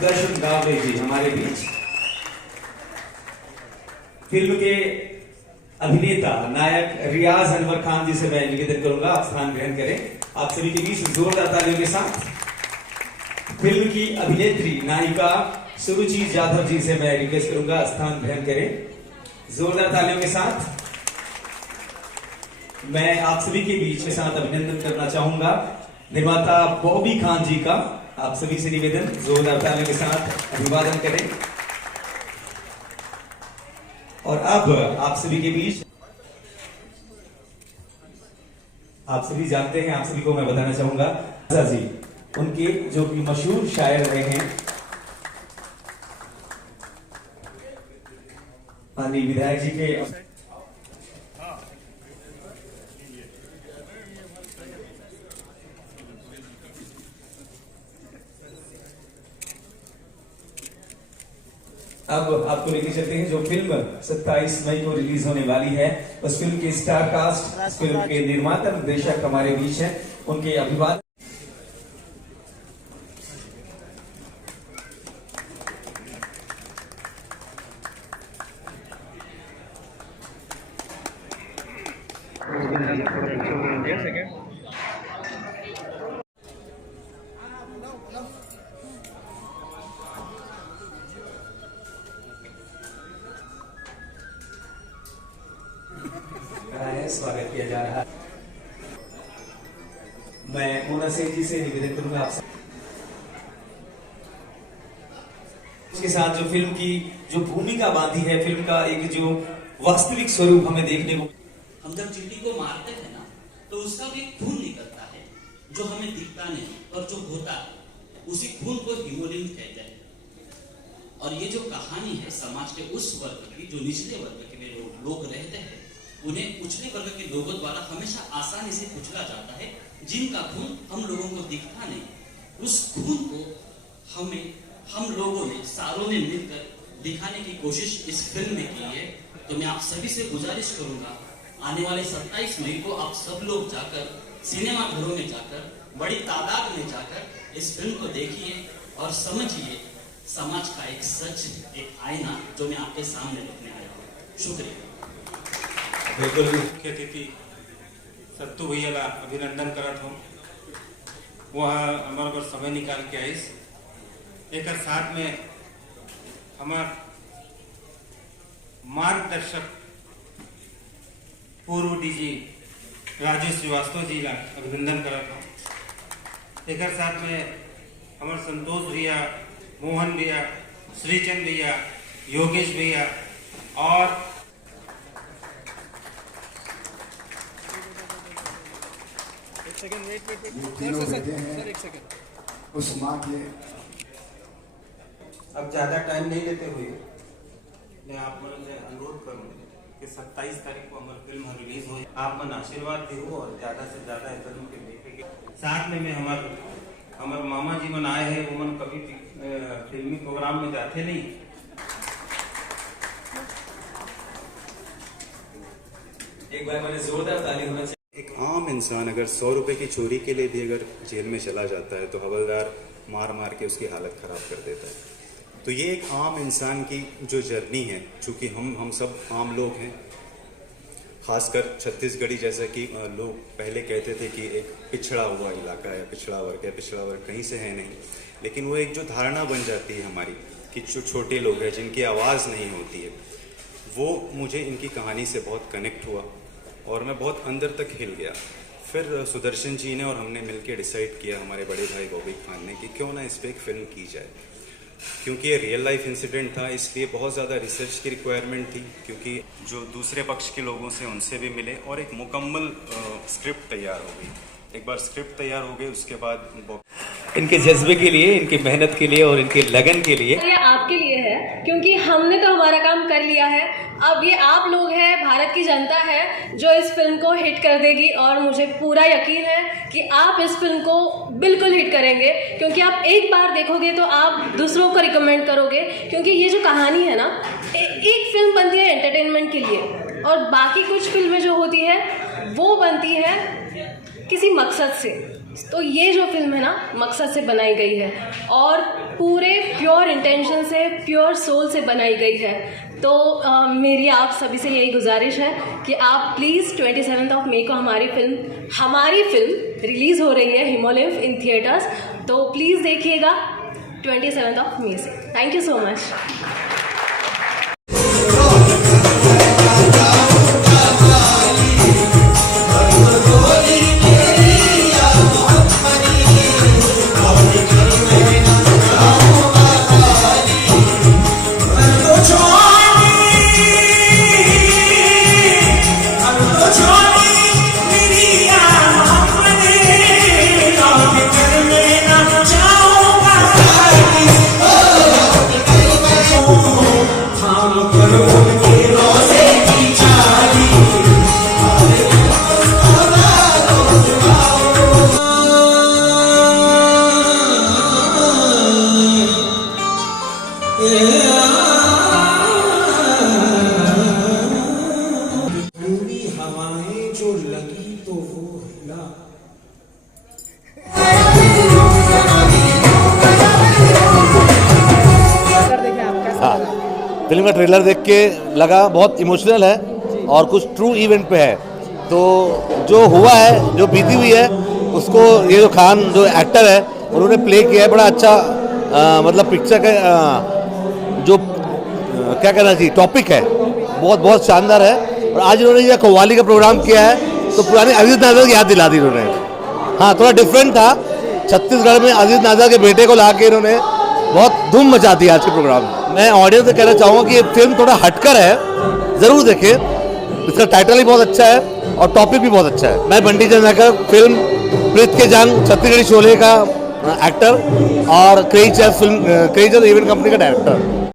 सुदर्शन गावड़े जी हमारे बीच। फिल्म के अभिनेता नायक रियाज अनवर खान जी से मैं निवेदन करूंगा आप स्थान ग्रहण करें। आप सभी के बीच जोरदार तालियों के साथ फिल्म की अभिनेत्री नायिका सुरुचि जाधव जी से मैं रिक्वेस्ट करूंगा स्थान ग्रहण करें। जोरदार तालियों के साथ मैं आप सभी के बीच के साथ अभिनंदन करना चाहूंगा निर्माता बॉबी खान जी का। आप सभी से निवेदन जोरदार तालियों के साथ अभिवादन करें। और अब आप सभी के बीच, आप सभी जानते हैं, आप सभी को मैं बताना चाहूंगा जी उनके जो कि मशहूर शायर रहे हैं माननीय विधायक जी के। अब आपको लेके चलते हैं जो फिल्म 27 मई को रिलीज होने वाली है। उस फिल्म के स्टार कास्ट, फिल्म के निर्माता निर्देशक हमारे बीच हैं, उनके अभिवादन। स्वागत किया जा रहा है। मैं मोना सेठ जी से निवेदन करूंगा आपसे उसके साथ जो फिल्म की जो भूमिका बांधी है, फिल्म का एक जो वास्तविक स्वरूप हमें देखने को। हम जब चींटी को मारते हैं ना तो उसका भी खून निकलता है जो हमें दिखता नहीं और जो होता है उसी खून को हीमोलिन कहते हैं। और ये जो कहानी है समाज के उस वर्ग की जो निचले वर्ग के लोग रहते हैं, उन्हें उछले वर्ग के लोगों द्वारा हमेशा आसानी से कुचला जाता है, जिनका खून हम लोगों को दिखता नहीं। उस खून को हम लोगों ने सारों ने मिलकर दिखाने की कोशिश इस फिल्म में की है। तो मैं आप सभी से गुजारिश करूंगा आने वाले 27 मई को आप सब लोग जाकर सिनेमा घरों में जाकर बड़ी तादाद में जाकर इस फिल्म को देखिए और समझिए समाज का एक सच, एक आईना जो मैं आपके सामने रखने आया हूँ। शुक्रिया। बिल्कुल मुख्य अतिथि सत्तू भैया ला अभिनंदन करत हूँ। वह हमारे पर समय निकाल के आईस। एक साथ में हमार मार्गदर्शक पूर्व डीजी राजेश श्रीवास्तव जी ला अभिनंदन करत हूँ। एक साथ में हमारे संतोष भैया, मोहन भैया, श्रीचंद भैया, योगेश भैया और तीनों बेटे हैं उस माँ के। अब ज़्यादा टाइम नहीं लेते हुए मैं आप मन से अनुरोध करूँ कि 27 तारीख को हमारी फिल्म रिलीज हो। आप मन आशीर्वाद दो और ज़्यादा से ज़्यादा फिल्म के देखेंगे। साथ में हमारे मामा जी मन आए हैं, वो मन कभी फिल्मी प्रोग्राम में जाते नहीं। एक बार मैंने जोरदार ताली होना चाहिए। एक आम इंसान अगर 100 रुपए की चोरी के लिए भी अगर जेल में चला जाता है तो हवलदार मार मार के उसकी हालत ख़राब कर देता है। तो ये एक आम इंसान की जो जर्नी है, चूँकि हम सब आम लोग हैं, खासकर छत्तीसगढ़ी, जैसा कि लोग पहले कहते थे कि एक पिछड़ा हुआ इलाका है, पिछड़ा वर्ग है, पिछड़ा वर्ग कहीं से है नहीं। लेकिन वो एक जो धारणा बन जाती है हमारी कि जो छोटे लोग हैं जिनकी आवाज़ नहीं होती है, वो मुझे इनकी कहानी से बहुत कनेक्ट हुआ और मैं बहुत अंदर तक हिल गया। फिर सुदर्शन जी ने और हमने मिलकर डिसाइड किया, हमारे बड़े भाई बॉबी खान ने, कि क्यों ना इस पर एक फ़िल्म की जाए। क्योंकि ये रियल लाइफ इंसिडेंट था, इसलिए बहुत ज़्यादा रिसर्च की रिक्वायरमेंट थी, क्योंकि जो दूसरे पक्ष के लोगों से उनसे भी मिले और एक मुकम्मल स्क्रिप्ट तैयार हो गई। एक बार स्क्रिप्ट तैयार हो गई उसके बाद इनके जज्बे के लिए, इनकी मेहनत के लिए और इनके लगन के लिए। ये आपके लिए है क्योंकि हमने तो हमारा काम कर लिया है। अब ये आप लोग हैं, भारत की जनता है जो इस फिल्म को हिट कर देगी और मुझे पूरा यकीन है कि आप इस फिल्म को बिल्कुल हिट करेंगे, क्योंकि आप एक बार देखोगे तो आप दूसरों को रिकमेंड करोगे। क्योंकि ये जो कहानी है ना, एक फिल्म बनती है एंटरटेनमेंट के लिए और बाकी कुछ फिल्में जो होती है वो बनती है किसी मकसद से। तो ये जो फिल्म है ना मकसद से बनाई गई है और पूरे प्योर इंटेंशन से, प्योर सोल से बनाई गई है। तो मेरी आप सभी से यही गुजारिश है कि आप प्लीज़ 27 मई को हमारी फिल्म रिलीज़ हो रही है हिमोलिम्फ इन थिएटर्स, तो प्लीज़ देखिएगा 27 मई से। Thank you so much. ठंडी हवाएं जो लगी तो वो हिला। हाँ, फिल्म का ट्रेलर देख के लगा बहुत इमोशनल है और कुछ ट्रू इवेंट पे है। तो जो हुआ है, जो बीती हुई है, उसको ये जो खान जो एक्टर है उन्होंने प्ले किया है बड़ा अच्छा। मतलब पिक्चर का जो क्या कहना चाहिए टॉपिक है बहुत शानदार है। और आज इन्होंने ये कव्वाली का प्रोग्राम किया है तो पुरानी अजीज नाज़र की याद दिला दी इन्होंने। हाँ, थोड़ा डिफरेंट था। छत्तीसगढ़ में अजीज नाज़र के बेटे को ला के इन्होंने बहुत धूम मचा दी आज के प्रोग्राम में। मैं ऑडियंस से कहना चाहूँगा कि ये फिल्म थोड़ा हटकर है, ज़रूर देखें। इसका टाइटल भी बहुत अच्छा है और टॉपिक भी बहुत अच्छा है। मैं बंटी जनाकर, फिल्म प्रीत के जंग, छत्तीसगढ़ी शोले का एक्टर और क्रेज इवेंट कंपनी का डायरेक्टर।